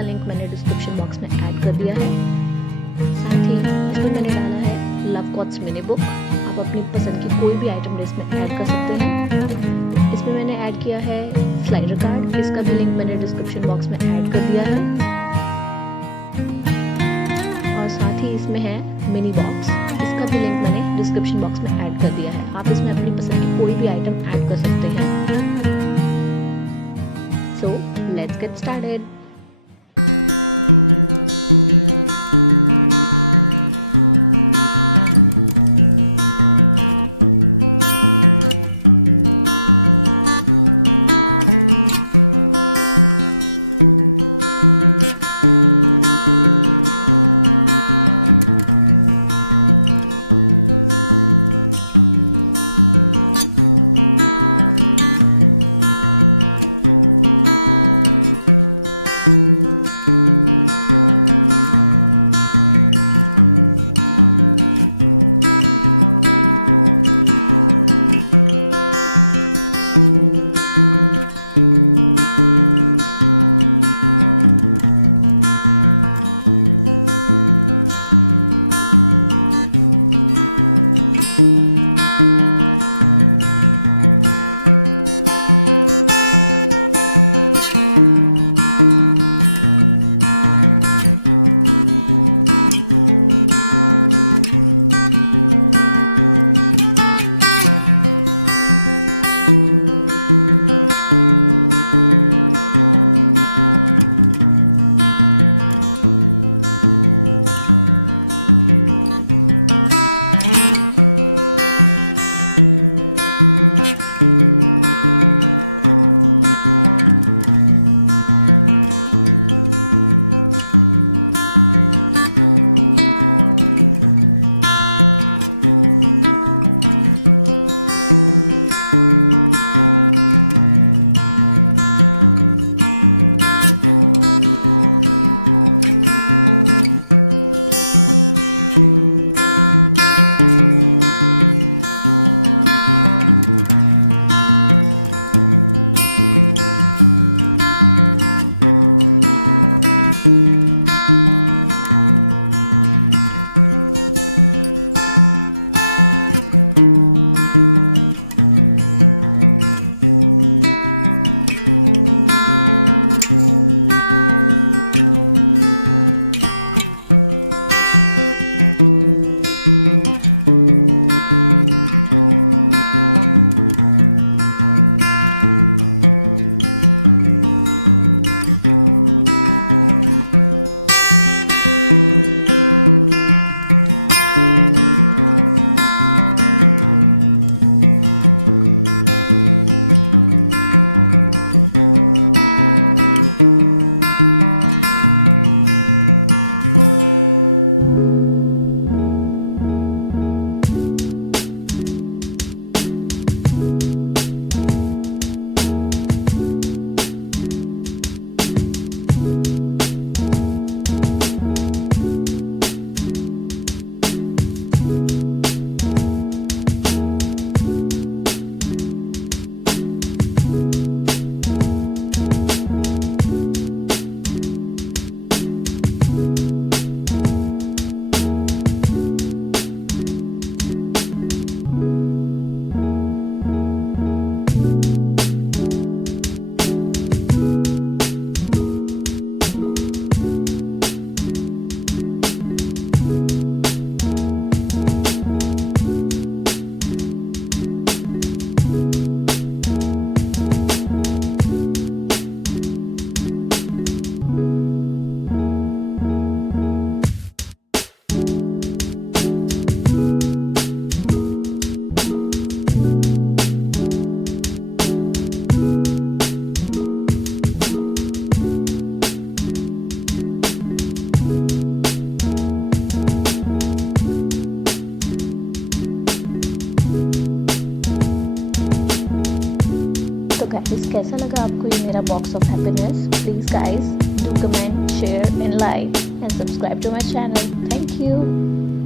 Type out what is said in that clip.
इसका लिंक मैंने description box में ऐड कर दिया है। साथ ही इस पर मैंने डाला है लव कॉट्स मिनी बुक। आप अपनी पसंद की कोई भी आइटम इसमें ऐड कर सकते हैं। इसमें मैंने ऐड किया है स्लाइडर कार्ड, इसका भी लिंक मैंने डिस्क्रिप्शन बॉक्स में ऐड कर दिया है। और साथ ही इसमें है मिनी बॉक्स, इसका भी लिंक मैंने डिस्क्रिप्शन बॉक्स में ऐड कर दिया है। आप इसमें अपनी पसंद की कोई भी आइटम ऐड कर सकते हैं। So let's get started. Guys कैसा लगा आपको ये मेरा box of happiness? Please guys do comment, share and like and subscribe to my channel. Thank you.